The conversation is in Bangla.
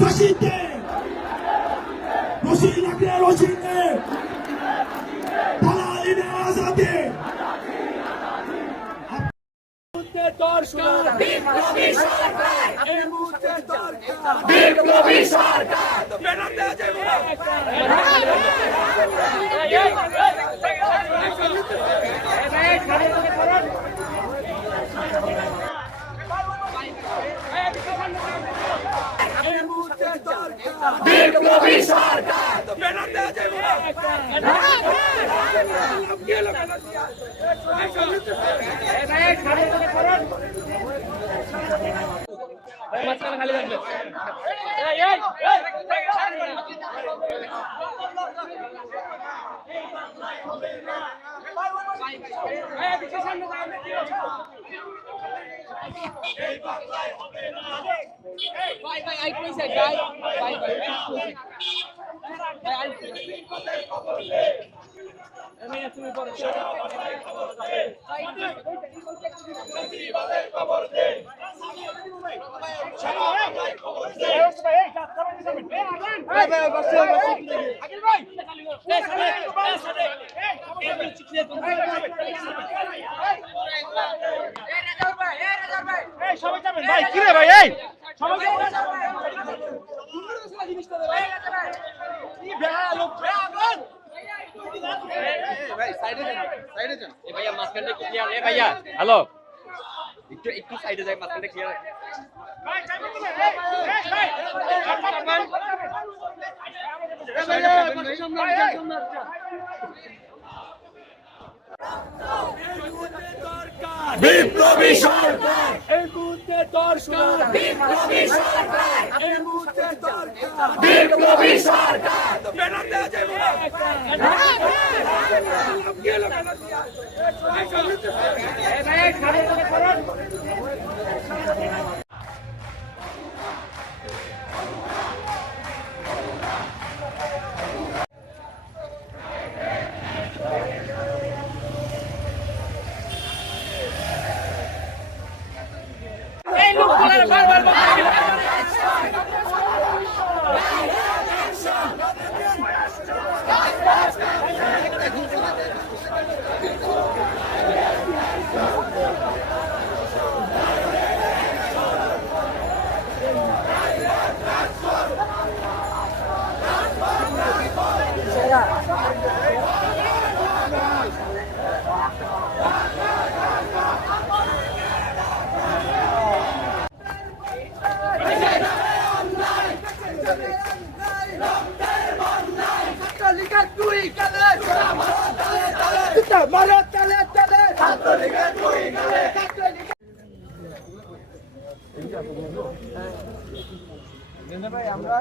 ফাঁসিতে রশি লাগলে রশিতে পালালিনে আজাদে দরকার বিপ্লবী সরকার এই মুহূর্তে দরকার বিপ্লবী সরকার দেওয়া যাবে না এই মুহূর্তে দরকার বিপ্লবী সরকার ব্যানার দেওয়া যাবে না ভাই ভাই আই প্লিজ ভাই ভাই ভাই ভাই আই আমি তুমি পরে ভাই কিরে ভাই এই ভাইয়া মাঝখানটা একটু ক্লিয়ার এ ভাইয়া হ্যালো একটু একটু সাইডে যাই মাঝখানটা ক্লিয়ার বিপ্লবী সরকার। এই মুহূর্তে দরকার বিপ্লবী সরকার। এই মুহূর্তে দরকার বিপ্লবী সরকার। ব্যানার যাবে না 来了，快，快，快！মারো তালে তালে ছাত্রলীগের গুলি গালে ছাত্রলীগ ভাই আমরা